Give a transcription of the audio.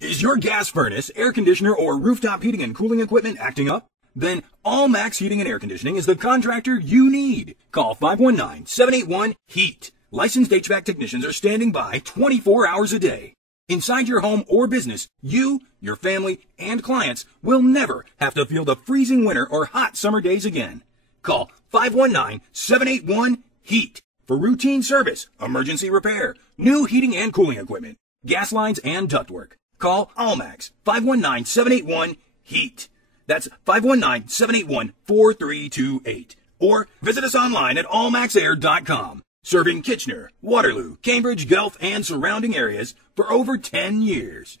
Is your gas furnace, air conditioner, or rooftop heating and cooling equipment acting up? Then All Max Heating and Air Conditioning is the contractor you need. Call 519-781-HEAT. Licensed HVAC technicians are standing by 24 hours a day. Inside your home or business, you, your family, and clients will never have to feel the freezing winter or hot summer days again. Call 519-781-HEAT for routine service, emergency repair, new heating and cooling equipment, gas lines, and ductwork. Call Allmax 519-781-HEAT. That's 519-781-4328. Or visit us online at allmaxair.com. Serving Kitchener, Waterloo, Cambridge, Guelph, and surrounding areas for over 10 years.